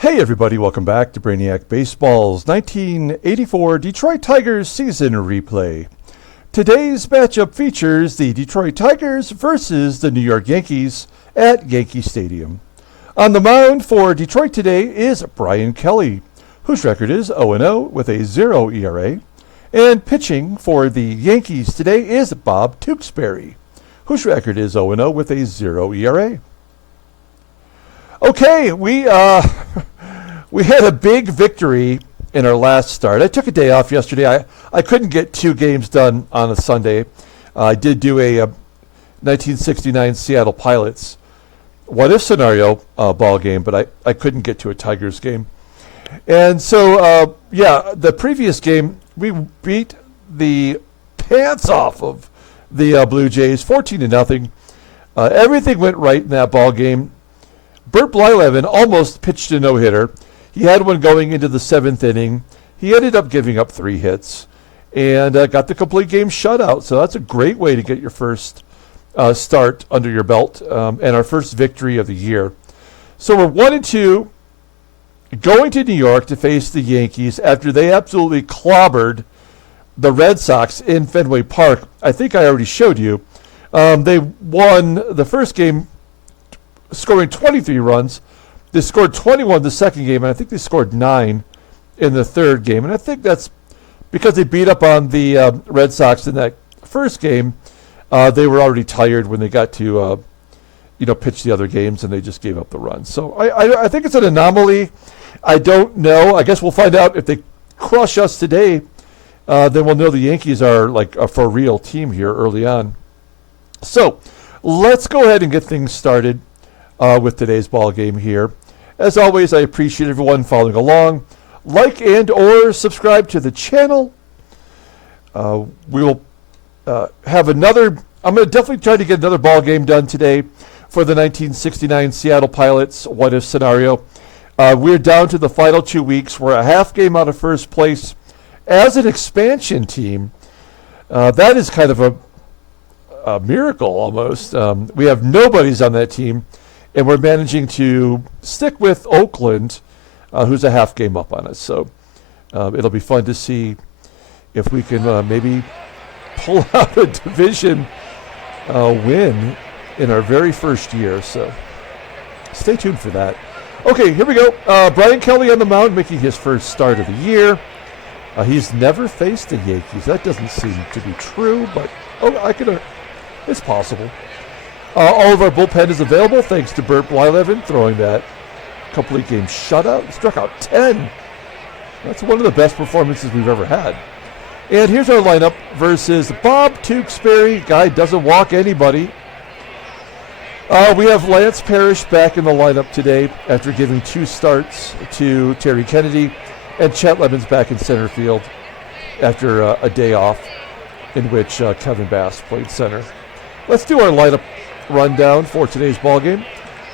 Hey everybody, welcome back to Brainiac Baseball's 1984 Detroit Tigers season replay. Today's matchup features the Detroit Tigers versus the New York Yankees at Yankee Stadium. On the mound for Detroit today is Brian Kelly, whose record is 0-0 with a 0 ERA. And pitching for the Yankees today is Bob Tewksbury, whose record is 0-0 with a 0 ERA. Okay, we had a big victory in our last start. I took a day off yesterday. I couldn't get two games done on a Sunday. I did do a 1969 Seattle Pilots what-if scenario ball game, but I couldn't get to a Tigers game. And so, the previous game, we beat the pants off of the Blue Jays, 14-0. Everything went right in that ball game. Bert Blyleven almost pitched a no-hitter. He had one going into the seventh inning. He ended up giving up 3 hits and got the complete game shutout. So that's a great way to get your first start under your belt and our first victory of the year. So we're 1-2 going to New York to face the Yankees after they absolutely clobbered the Red Sox in Fenway Park. I think I already showed you. They won the first game scoring 23 runs. They scored 21 the second game, and I think they scored 9 in the third game. And I think that's because they beat up on the Red Sox in that first game. They were already tired when they got to pitch the other games, and they just gave up the runs. So I think it's an anomaly. I don't know. I guess we'll find out if they crush us today. Then we'll know the Yankees are like a for real team here early on. So let's go ahead and get things started with today's ball game here. As always, I appreciate everyone following along. Like and or subscribe to the channel. We will have another. I'm going to definitely try to get another ball game done today for the 1969 Seattle Pilots what-if scenario. We're down to the final 2 weeks. We're a half game out of first place as an expansion team. That is kind of a miracle almost. We have nobodies on that team. And we're managing to stick with Oakland, who's a half game up on us. So it'll be fun to see if we can maybe pull out a division win in our very first year. So stay tuned for that. Okay, here we go. Brian Kelly on the mound, making his first start of the year. He's never faced the Yankees. That doesn't seem to be true, but it's possible. All of our bullpen is available thanks to Bert Blyleven throwing that complete game shutout. He struck out 10. That's one of the best performances we've ever had. And here's our lineup versus Bob Tewksbury. Guy doesn't walk anybody. We have Lance Parrish back in the lineup today after giving 2 starts to Terry Kennedy. And Chet Lemon's back in center field after a day off in which Kevin Bass played center. Let's do our lineup rundown for today's ball game.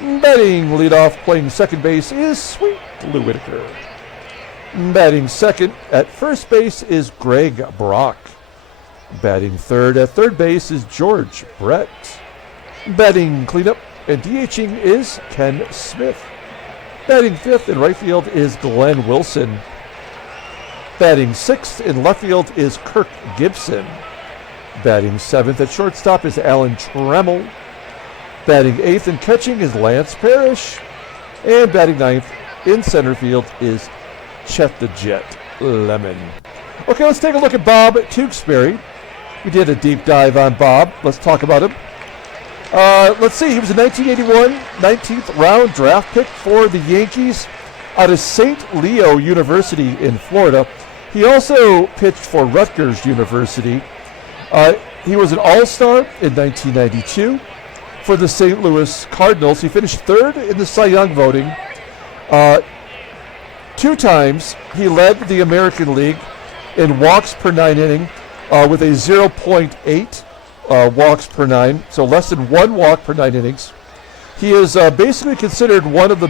Batting leadoff, playing second base is Sweet Lou Whitaker. Batting second at first base is Greg Brock. Batting third at third base is George Brett. Batting cleanup and DHing is Ken Smith. Batting fifth in right field is Glenn Wilson. Batting sixth in left field is Kirk Gibson. Batting seventh at shortstop is Alan Trammell. Batting eighth and catching is Lance Parrish. And batting ninth in center field is Chet the Jet Lemon. Okay, let's take a look at Bob Tewksbury. We did a deep dive on Bob. Let's talk about him. Let's see. He was a 1981 19th round draft pick for the Yankees out of St. Leo University in Florida. He also pitched for Rutgers University. He was an all-star in 1992 for the St. Louis Cardinals. He finished third in the Cy Young voting. 2 times he led the American League in walks per 9 inning with a 0.8 walks per 9, so less than 1 walk per 9 innings. He is basically considered one of the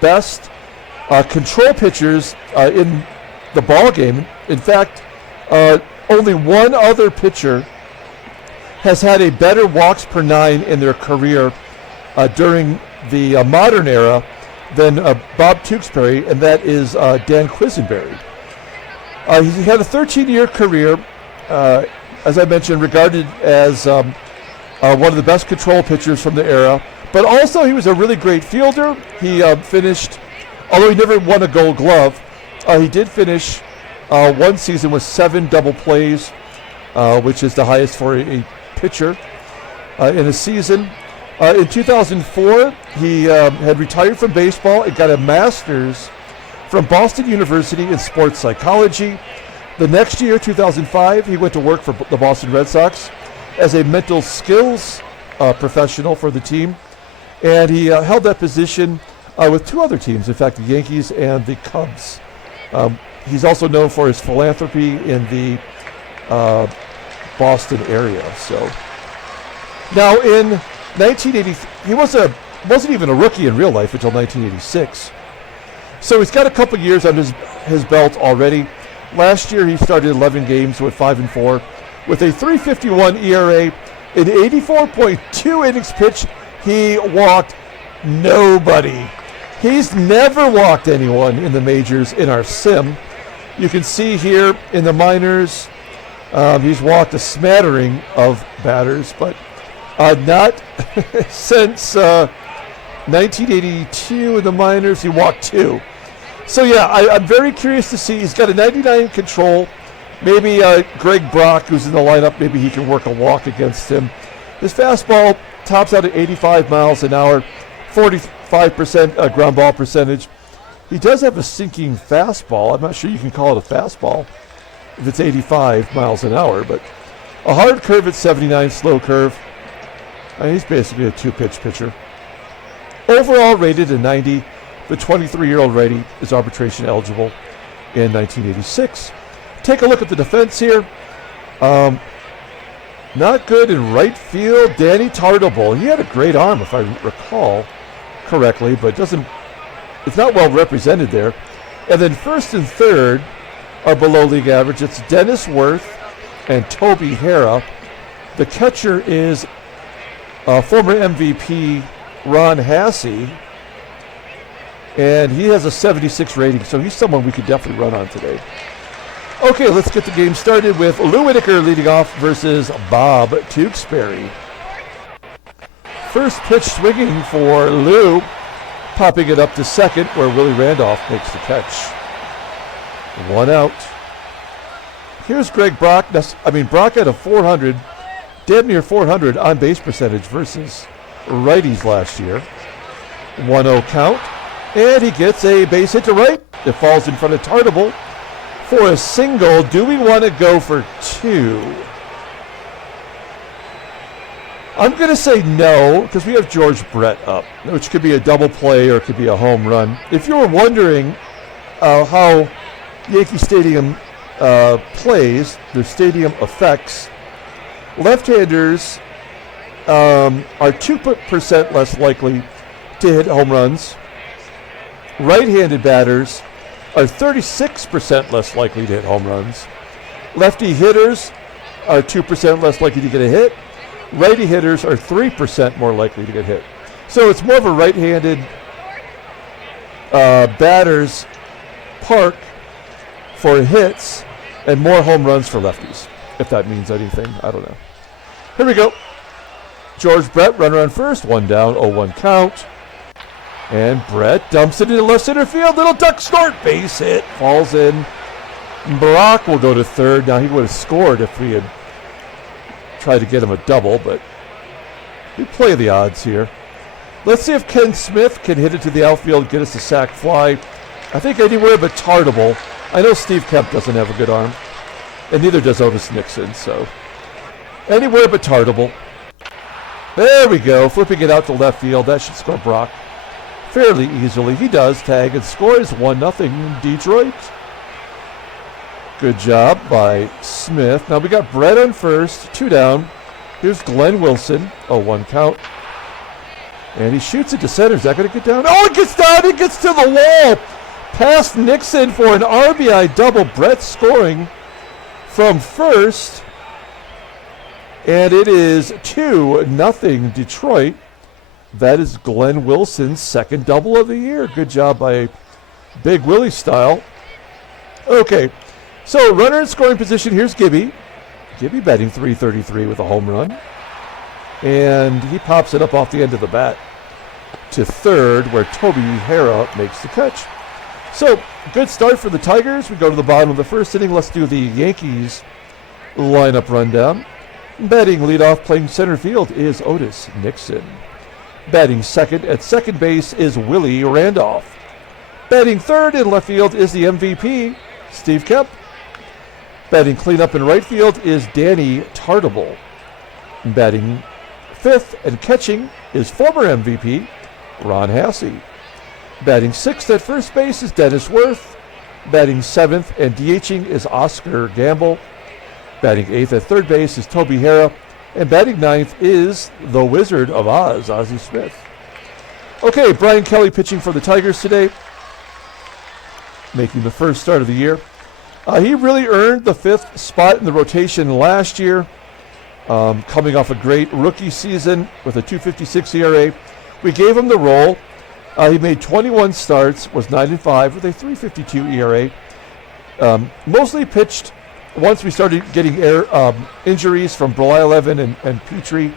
best control pitchers in the ball game. In fact, only one other pitcher has had a better walks per 9 in their career during the modern era then Bob Tewksbury, and that is Dan Quisenberry. He had a 13-year career, as I mentioned, regarded as one of the best control pitchers from the era, but also he was a really great fielder. He finished, although he never won a Gold Glove, he did finish one season with 7 double plays, which is the highest for a pitcher in a season. In 2004, he had retired from baseball and got a master's from Boston University in sports psychology. The next year, 2005, he went to work for the Boston Red Sox as a mental skills professional for the team. And he held that position with 2 other teams, in fact, the Yankees and the Cubs. He's also known for his philanthropy in the Boston area. So now in 1980, he wasn't even a rookie in real life until 1986. So he's got a couple years on his belt already. Last year he started 11 games with 5-4 with a 3.51 ERA in 84.2 innings pitched. He walked nobody. He's never walked anyone in the majors in our sim. You can see here in the minors, he's walked a smattering of batters, but not since 1982 in the minors. He walked 2. So yeah, I'm very curious to see. He's got a 99 control. Maybe Greg Brock, who's in the lineup, maybe he can work a walk against him. His fastball tops out at 85 miles an hour, 45% ground ball percentage. He does have a sinking fastball. I'm not sure you can call it a fastball if it's 85 miles an hour, but a hard curve at 79, slow curve. He's basically a 2-pitch pitcher. Overall rated a 90. The 23-year-old righty is arbitration eligible in 1986. Take a look at the defense here. Not good in right field. Danny TARTABULL. He had a great arm, if I recall correctly, but it's not well represented there. And then first and third are below league average. It's Dennis Worth and Toby HARRAH. The catcher is former MVP Ron HASSEY, and he has a 76 rating, so he's someone we could definitely run on today. Okay, let's get the game started with Lou Whitaker leading off versus Bob Tewksbury. First pitch swinging for Lou, popping it up to second where Willie Randolph makes the catch. 1 out. Here's Greg Brock. Brock had a 400, damn near 400 on base percentage versus righties last year. 1-0 count, and he gets a base hit to right. It falls in front of TARTABULL for a single. Do we want to go for 2? I'm going to say no, because we have George Brett up, which could be a double play or it could be a home run. If you were wondering how Yankee Stadium plays, their stadium effects, left-handers are 2% less likely to hit home runs. Right-handed batters are 36% less likely to hit home runs. Lefty hitters are 2% less likely to get a hit. Righty hitters are 3% more likely to get hit. So it's more of a right-handed batters park for hits and more home runs for lefties, if that means anything. I don't know. Here we go. George Brett, runner on first, 1 down, 0-1 count. And Brett dumps it into left center field. Little duck snort, base hit, falls in. Brock will go to third. Now he would have scored if we had tried to get him a double, but we play the odds here. Let's see if Ken Smith can hit it to the outfield, get us a sac fly. I think anywhere but TARTABULL. I know Steve Kemp doesn't have a good arm, and neither does Otis Nixon, so anywhere but TARTABULL. There we go, flipping it out to left field. That should score Brock fairly easily. He does tag and scores 1-0 Detroit. Good job by Smith. Now we got Brett on first, 2 down. Here's Glenn Wilson, 0-1 count. And he shoots it to center. Is that going to get down? Oh, it gets down. It gets to the wall. Past Nixon for an RBI double. Brett scoring from first. And it is 2-0 Detroit. That is Glenn Wilson's second double of the year. Good job by Big Willie style. Okay, so runner in scoring position, here's Gibby. Gibby batting .333 with a home run. And he pops it up off the end of the bat to third, where Toby HARRAH makes the catch. So, good start for the Tigers. We go to the bottom of the first inning. Let's do the Yankees lineup rundown. Batting leadoff, playing center field, is Otis NIXON. Batting second at second base is Willie Randolph. Batting third in left field is the MVP, Steve KEMP. Batting cleanup in right field is Danny TARTABULL. Batting fifth and catching is former MVP, Ron HASSEY. Batting sixth at first base is Dennis WERTH. Batting seventh and DHing is Oscar Gamble. Batting eighth at third base is Toby HARRAH. And batting ninth is the Wizard of Oz, Ozzie Smith. Okay, Brian Kelly pitching for the Tigers today, making the first start of the year. He really earned the fifth spot in the rotation last year, coming off a great rookie season with a .256 ERA. We gave him the role. He made 21 starts, was 9-5 with a .352 ERA. Mostly pitched once we started getting injuries from Blyleven and Petrie.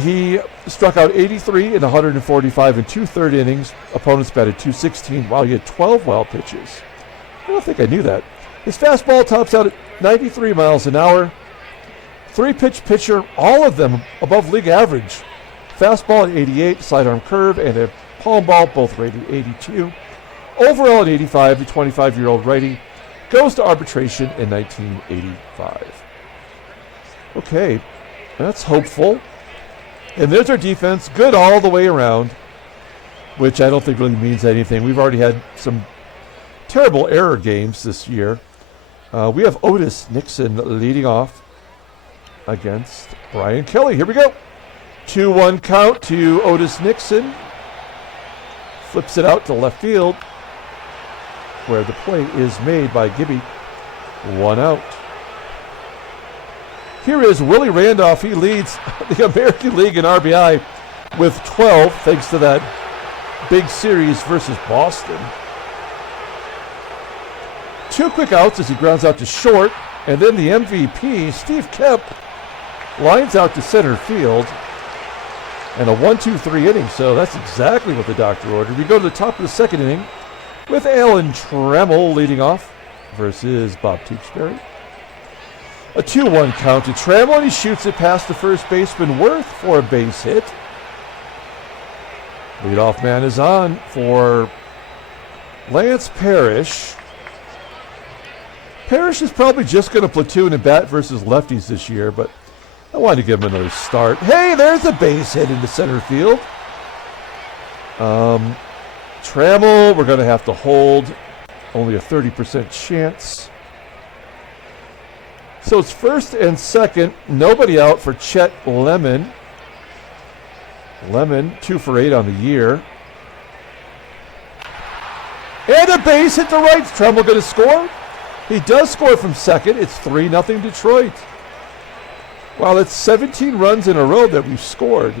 He struck out 83 in 145 and two-third innings. Opponents batted .216 while he had 12 wild pitches. I don't think I knew that. His fastball tops out at 93 miles an hour. Three-pitch pitcher, all of them above league average. Fastball at 88, sidearm curve, and a palm ball, both rated 82. Overall at 85, the 25-year-old righty goes to arbitration in 1985. Okay, that's hopeful. And there's our defense, good all the way around, which I don't think really means anything. We've already had some terrible error games this year. We have Otis NIXON leading off against Brian Kelly. Here we go. 2-1 count to Otis NIXON. Flips it out to left field, where the play is made by Gibby. 1 out. Here is Willie Randolph. He leads the American League in RBI with 12, thanks to that big series versus Boston. 2 quick outs as he grounds out to short, and then the MVP, Steve KEMP, lines out to center field. And a 1-2-3 inning, so that's exactly what the doctor ordered. We go to the top of the second inning with Alan Trammell leading off versus Bob Tewksbury. A 2-1 count to Trammell, and he shoots it past the first baseman WERTH for a base hit. Leadoff man is on for Lance Parrish. Parrish is probably just going to platoon and bat versus lefties this year, but I wanted to give him another start. Hey, there's a base hit into center field. Trammell, we're going to have to hold. Only a 30% chance. So it's first and second. Nobody out for Chet Lemon. Lemon, 2 for 8 on the year. And a base hit to right. Is Trammell going to score? He does score from second. It's 3-0 Detroit. Wow, that's 17 runs in a row that we've scored.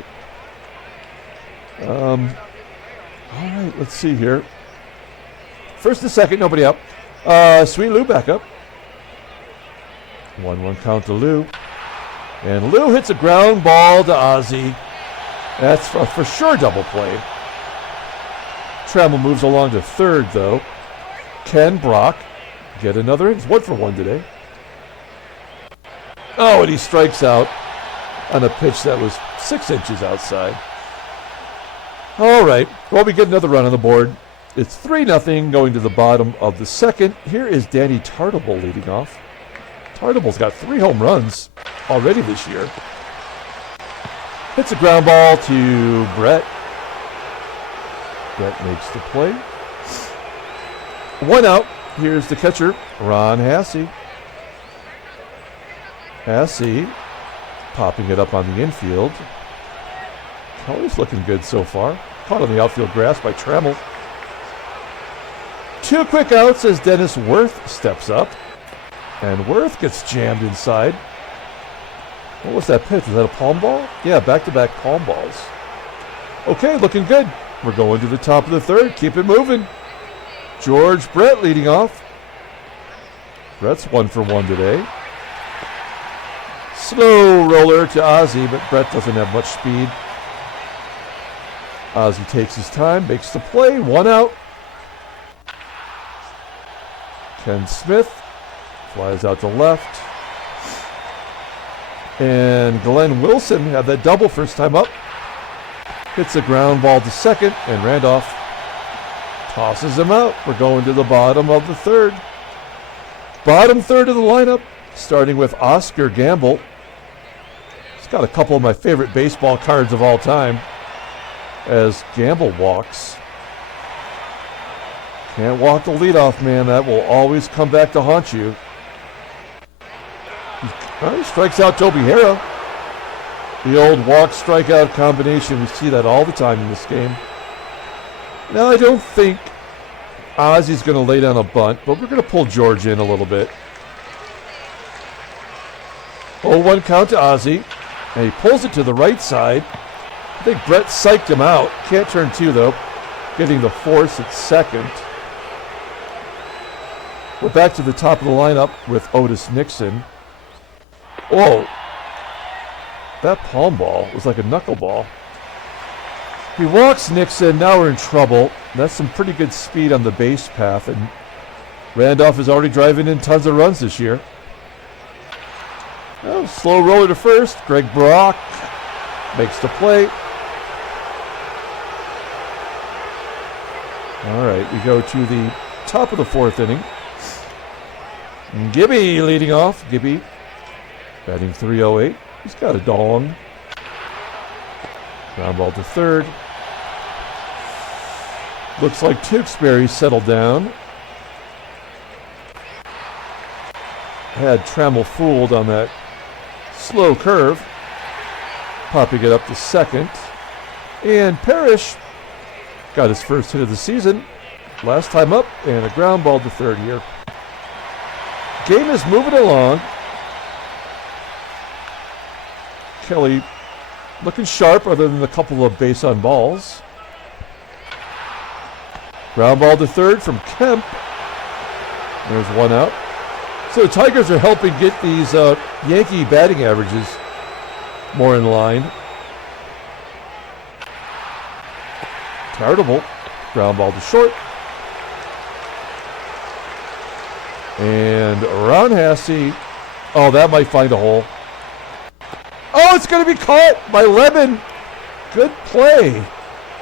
All right, let's see here. First and second, nobody up. Sweet Lou back up. 1-1 count to Lou. And Lou hits a ground ball to Ozzie. That's for sure double play. Trammell moves along to third, though. Ken Brock get another. It's 1 for 1 today. Oh, and he strikes out on a pitch that was 6 inches outside. All right. Well, we get another run on the board. It's 3-0 going to the bottom of the second. Here is Danny TARTABULL leading off. TARTABULL's got 3 home runs already this year. Hits a ground ball to Brett. Brett makes the play. 1 out. Here's the catcher, Ron HASSEY. HASSEY popping it up on the infield. Kelly's looking good so far. Caught on the outfield grass by Trammell. 2 quick outs as Dennis WERTH steps up. And WERTH gets jammed inside. What was that pitch? Was that a palm ball? Yeah, back-to-back palm balls. Okay, looking good. We're going to the top of the third. Keep it moving. George Brett leading off. Brett's 1 for 1 today. Slow roller to Ozzie, but Brett doesn't have much speed. Ozzie takes his time, makes the play. 1 out. Ken Smith flies out to left. And Glenn Wilson had that double first time up. Hits a ground ball to second, and Randolph tosses him out. We're going to the bottom of the third. Bottom third of the lineup, starting with Oscar Gamble. He's got a couple of my favorite baseball cards of all time as Gamble walks. Can't walk the leadoff man. That will always come back to haunt you. He strikes out Toby HARRAH. The old walk-strikeout combination. We see that all the time in this game. Now, I don't think Ozzie's going to lay down a bunt, but we're going to pull George in a little bit. 0-1 count to Ozzie, and he pulls it to the right side. I think Brett psyched him out. Can't turn 2, though. Getting the force at second. We're back to the top of the lineup with Otis Nixon. Whoa. That palm ball was like a knuckleball. He walks Nixon. Now we're in trouble. That's some pretty good speed on the base path, and Randolph is already driving in tons of runs this year. Oh, slow roller to first. Greg Brock makes the play. All right, we go to the top of the 4th inning. Gibby leading off. Gibby batting .308. He's got a dong. Ground ball to third. Looks like Tewksbury settled down. Had TRAMMELL fooled on that slow curve. Popping it up to second. And PARRISH got his first hit of the season. Last time up, and a ground ball to third here. Game is moving along. Kelly looking sharp other than a couple of base on balls. Ground ball to third from KEMP. There's 1 out. So the Tigers are helping get these Yankee batting averages more in line. TARTABULL. Ground ball to short. And around HASSEY. Oh, that might find a hole. Oh, it's going to be caught by Lemon. Good play.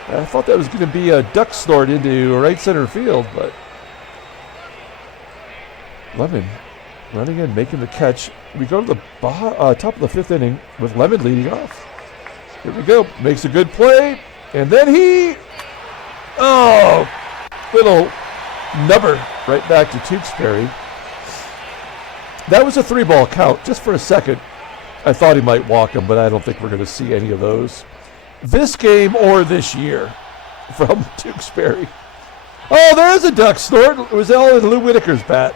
I thought that was going to be a duck snort into right center field, but Lemon running in, making the catch. We go to the top of the 5th inning with Lemon leading off. Here we go. Makes a good play. And then little nubber right back to Tewksbury. That was a 3-ball count. Just for a second, I thought he might walk him, but I don't think we're going to see any of those this game or this year from Tewksbury. Oh, there's a duck snort. It was all in Lou Whitaker's bat.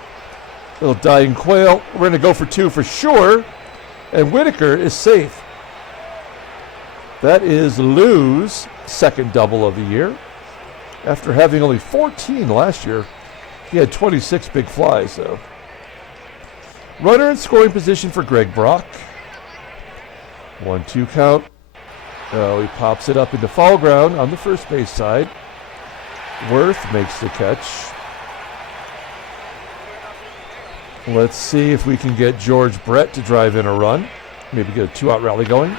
Little dying quail. We're going to go for 2 for sure. And Whitaker is safe. That is Lou's second double of the year. After having only 14 last year, he had 26 big flies, though. Runner in scoring position for Greg Brock. 1-2 count. Oh, he pops it up into foul ground on the first base side. Worth makes the catch. Let's see if we can get George Brett to drive in a run. Maybe get a 2-out rally going.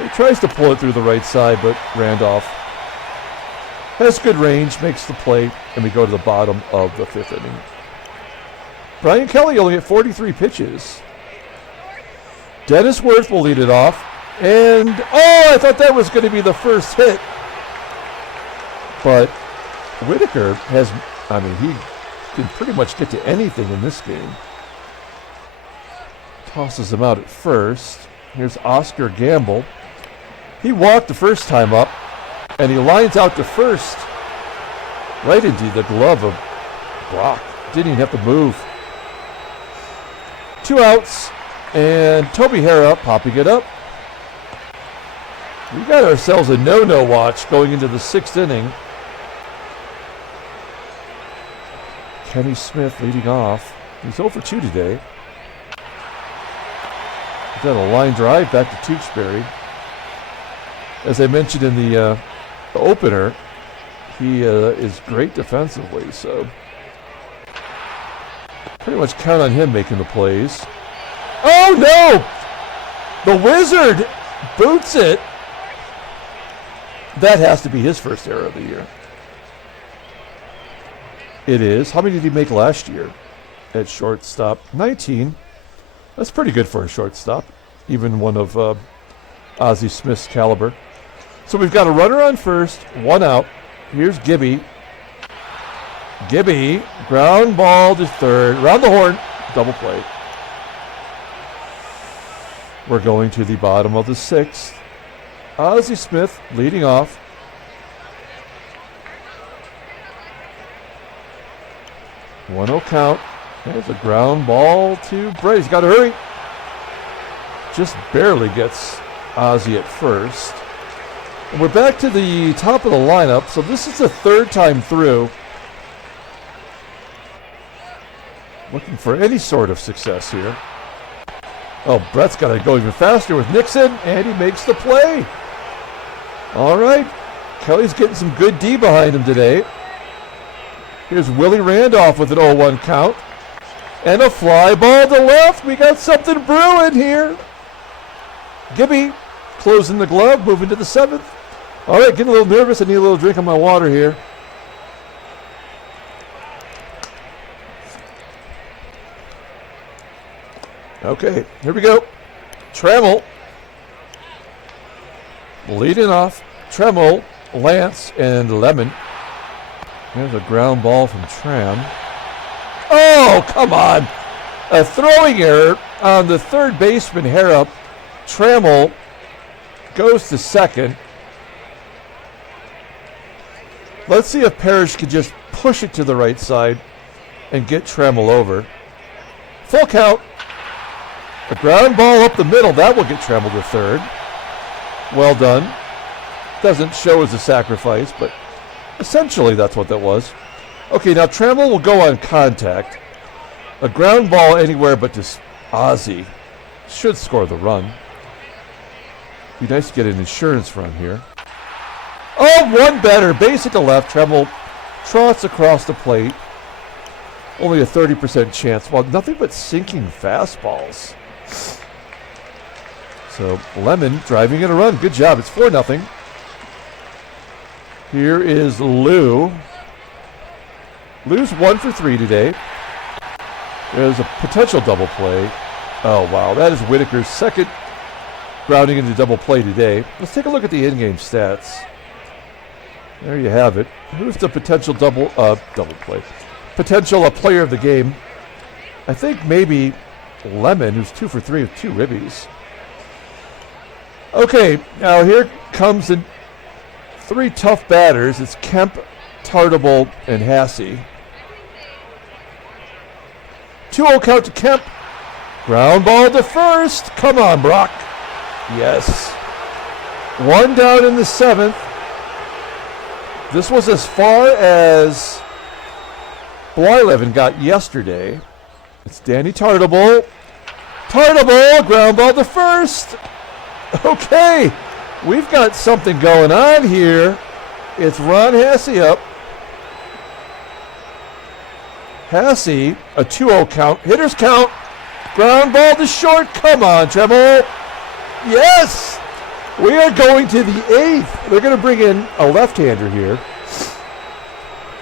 He tries to pull it through the right side, but Randolph has good range, makes the play, and we go to the bottom of the 5th inning. Brian Kelly only at 43 pitches. Dennis Worth will lead it off. And, I thought that was going to be the first hit. But Whitaker he can pretty much get to anything in this game. Tosses him out at first. Here's Oscar Gamble. He walked the first time up, and he lines out to first. Right into the glove of Brock. Didn't even have to move. 2 outs, And Toby HARRAH popping it up. We got ourselves a no-no watch going into the 6th inning. Kenny Smith leading off. He's 0 for 2 today. He's got a line drive back to Tewksbury. As I mentioned in the opener, he is great defensively, so pretty much count on him making the plays. Oh no! The Wizard boots it. That has to be his first error of the year. It is. How many did he make last year at shortstop? 19. That's pretty good for a shortstop, even one of Ozzie Smith's caliber. So we've got a runner on first, 1 out. Here's Gibby. Gibby, ground ball to third, round the horn, double play. We're going to the bottom of the 6th. Ozzie Smith leading off. One 0 count. There's a ground ball to Brady. He's got to hurry. Just barely gets Ozzie at first. And we're back to the top of the lineup. So this is the 3rd time through. Looking for any sort of success here. Oh, Brett's got to go even faster with NIXON, and he makes the play. All right. Kelly's getting some good D behind him today. Here's Willie Randolph with an 0-1 count. And a fly ball to left. We got something brewing here. Gibby closing the glove, moving to the 7th. All right, getting a little nervous. I need a little drink of my water here. Okay, here we go. Trammell leading off. Trammell, Lance, and Lemon. There's a ground ball from Tram. Oh, come on. A throwing error on the 3rd baseman, HARRAH. Trammell goes to 2nd. Let's see if Parrish can just push it to the right side and get Trammell over. Full count. A ground ball up the middle. That will get Trammell to 3rd. Well done. Doesn't show as a sacrifice, but essentially that's what that was. Okay, now Trammell will go on contact. A ground ball anywhere but to Ozzie should score the run. Be nice to get an insurance run here. Oh, one better. Basic to left. Trammell trots across the plate. Only a 30% chance. Well, nothing but sinking fastballs. So Lemon driving in a run. Good job. It's 4-0. Here is Lou. Lou's 1 for 3 today. There's a potential double play. Oh, wow. That is Whitaker's 2nd grounding into double play today. Let's take a look at the in-game stats. There you have it. Who's the potential double play? Potential player of the game. I think maybe Lemon, who's 2 for 3 with 2 ribbies. Okay, now here comes the 3 tough batters. It's KEMP, TARTABULL, and HASSEY. 2-0 count to KEMP. Ground ball to first. Come on, Brock. Yes. 1 down in the 7th. This was as far as Blyleven got yesterday. It's Danny TARTABULL. TARTABULL, ground ball to first. Okay, we've got something going on here. It's Ron HASSEY up. HASSEY, a 2-0 count. Hitters count. Ground ball to short. Come on, Trammell. Yes! We are going to the 8th. They're going to bring in a left-hander here.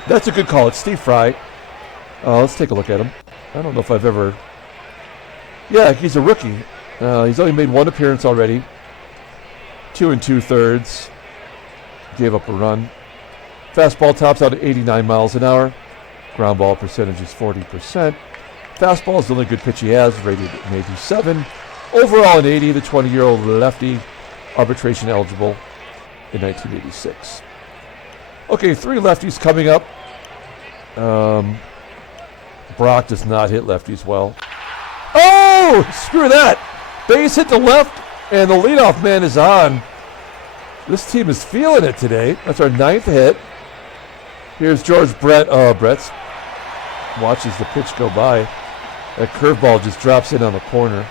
That's a good call. It's Steve Fry. Let's take a look at him. I don't know if I've ever... Yeah, he's a rookie. He's only made 1 appearance already. 2 2/3. Gave up a run. Fastball tops out at 89 miles an hour. Ground ball percentage is 40%. Fastball is the only good pitch he has, rated an 87. Overall an 80, the 20-year-old lefty, arbitration eligible in 1986. Okay, 3 lefties coming up. Brock does not hit lefties well. Oh, Oh, screw that. Base hit to left, and the leadoff man is on. This team is feeling it today. That's our 9th hit. Here's George Brett. Oh, Brett's watches the pitch go by. That curveball just drops in on the corner.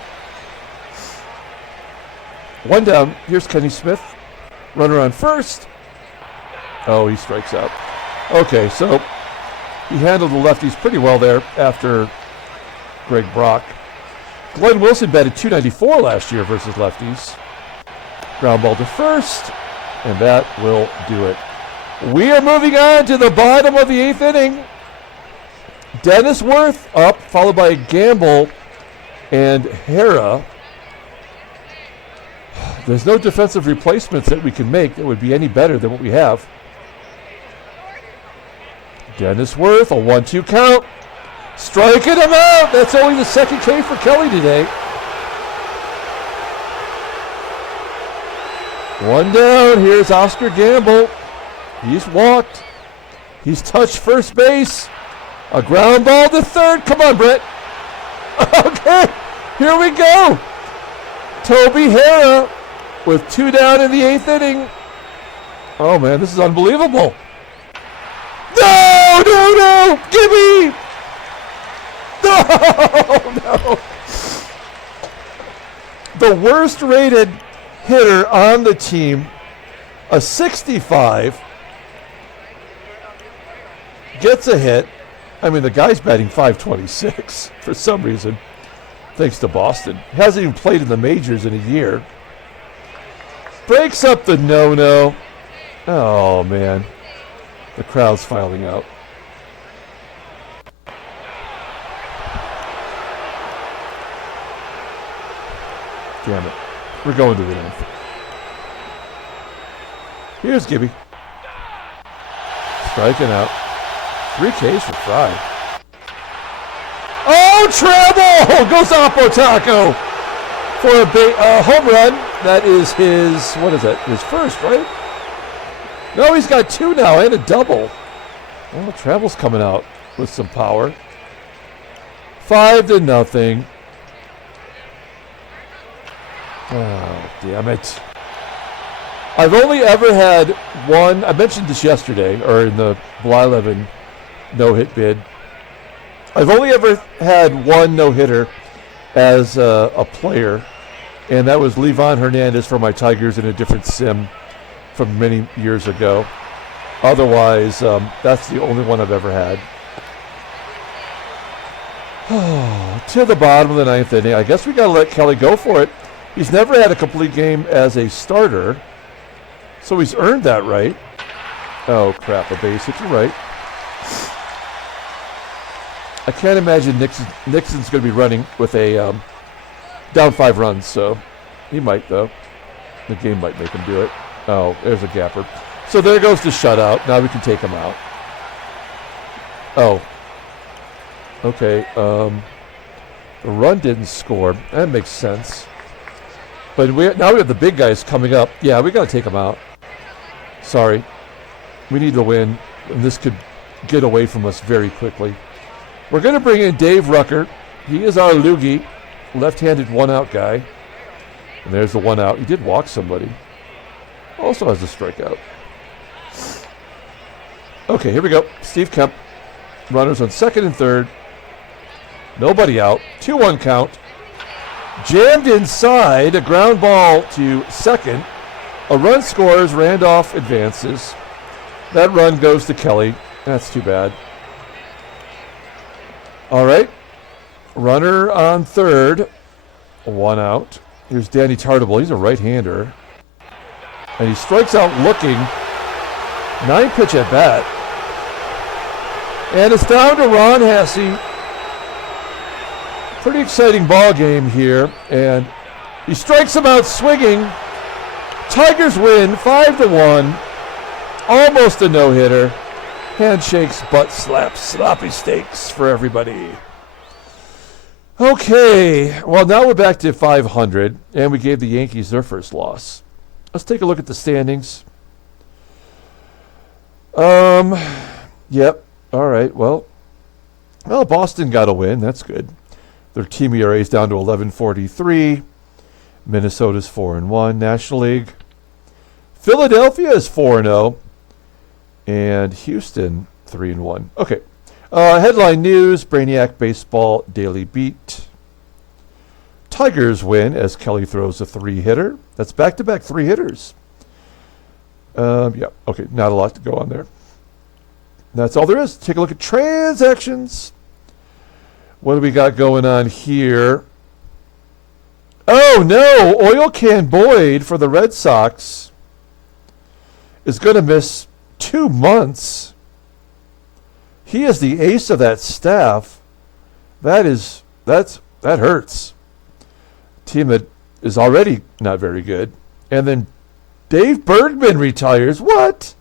1 down. Here's Kenny Smith. Runner on first. Oh, he strikes out. Okay, so he handled the lefties pretty well there after Greg Brock. Glenn Wilson batted .294 last year versus lefties. Ground ball to first, and that will do it. We are moving on to the bottom of the 8th inning. Dennis Worth up, followed by Gamble and HARRAH. There's no defensive replacements that we can make that would be any better than what we have. Dennis Worth, a 1-2 count. Striking him out. That's only the 2nd K for Kelly today. 1 down. Here's Oscar Gamble. He's walked. He's touched first base. A ground ball to third. Come on, Brett. Okay, here we go. Toby HARRAH with 2 down in the 8th inning. Oh, man, this is unbelievable. No, Gibby! No. The worst rated hitter on the team, a 65, gets a hit. I mean, the guy's batting .526 for some reason, thanks to Boston. Hasn't even played in the majors in a year. Breaks up the no-no. Oh, man. The crowd's filing out. Damn it. We're going to the 9th. Here's Gibby. Striking out. 3 Ks for Fry. Oh, Trammell! Goes Oppo Taco for a home run. That is his, what is it? His first, right? No, he's got 2 now and a double. Well, Trammell's coming out with some power. 5-0. Oh, damn it. I've only ever had one. I mentioned this yesterday, or in the Blyleven no-hit bid. I've only ever had one no-hitter as a player, and that was Levon Hernandez for my Tigers in a different sim from many years ago. Otherwise, that's the only one I've ever had. To the bottom of the 9th inning. I guess we got to let Kelly go for it. He's never had a complete game as a starter, so he's earned that right. Oh, crap, a base hit to right. I can't imagine Nixon's going to be running with a down 5 runs, so he might, though. The game might make him do it. Oh, there's a gapper. So there goes the shutout. Now we can take him out. Oh. Okay, the run didn't score. That makes sense. But now we have the big guys coming up. Yeah, we got to take them out. Sorry. We need to win, and this could get away from us very quickly. We're going to bring in Dave Rucker. He is our loogie, left-handed one-out guy. And there's the one out. He did walk somebody. Also has a strikeout. Okay, here we go. Steve Kemp. Runners on 2nd and 3rd. Nobody out. 2-1 count. Jammed inside. A ground ball to 2nd. A run scores. Randolph advances. That run goes to Kelly. That's too bad. All right. Runner on 3rd. 1 out. Here's Danny TARTABULL. He's a right-hander. And he strikes out looking. 9-pitch at bat. And it's down to Ron HASSEY. Pretty exciting ball game here. And he strikes him out swinging. Tigers win 5-1. Almost a no-hitter. Handshakes, butt slaps, sloppy steaks for everybody. Okay, well, now we're back to 500, and we gave the Yankees their first loss. Let's take a look at the standings. Yep, all right, well, Boston got a win. That's good. Their team ERA is down to 11.43. Minnesota's 4-1. National League. Philadelphia is 4-0. And Houston 3-1. Okay. Headline news. Brainiac Baseball Daily Beat. Tigers win as Kelly throws a 3-hitter. That's back-to-back 3-hitters. Yeah, okay, not a lot to go on there. That's all there is. Take a look at transactions. What do we got going on here? Oh, no. Oil Can Boyd for the Red Sox is going to miss 2 months. He is the ace of that staff. That hurts. Team that is already not very good. And then Dave Bergman retires. What?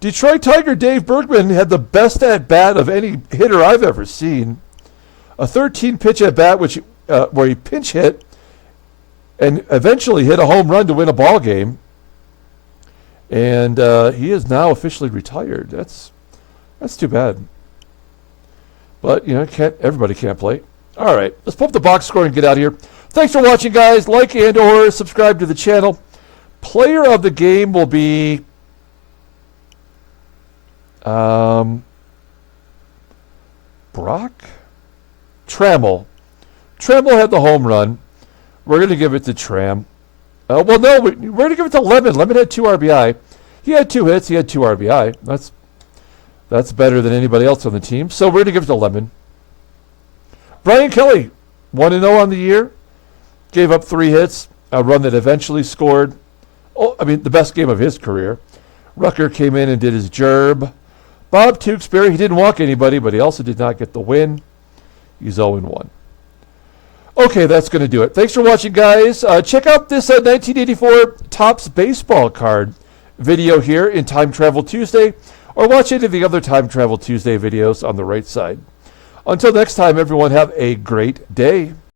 Detroit Tiger Dave Bergman had the best at-bat of any hitter I've ever seen. A 13-pitch at-bat where he pinch hit and eventually hit a home run to win a ball game. And he is now officially retired. That's too bad. But, you know, everybody can't play. All right, let's pull up the box score and get out of here. Thanks for watching, guys. Like and or subscribe to the channel. Player of the game will be Brock? Trammell. Trammell had the home run. We're going to give it to Tram. Well, no, we're going to give it to Lemon. Lemon had 2 RBI. He had 2 hits. He had 2 RBI. That's better than anybody else on the team. So we're going to give it to Lemon. Brian Kelly, 1-0 on the year. Gave up 3 hits. A run that eventually scored. Oh, I mean, the best game of his career. Rucker came in and did his gerb. Bob Tewksbury, he didn't walk anybody, but he also did not get the win. He's 0-1. Okay, that's going to do it. Thanks for watching, guys. Check out this 1984 Topps baseball card video here in Time Travel Tuesday, or watch any of the other Time Travel Tuesday videos on the right side. Until next time, everyone, have a great day.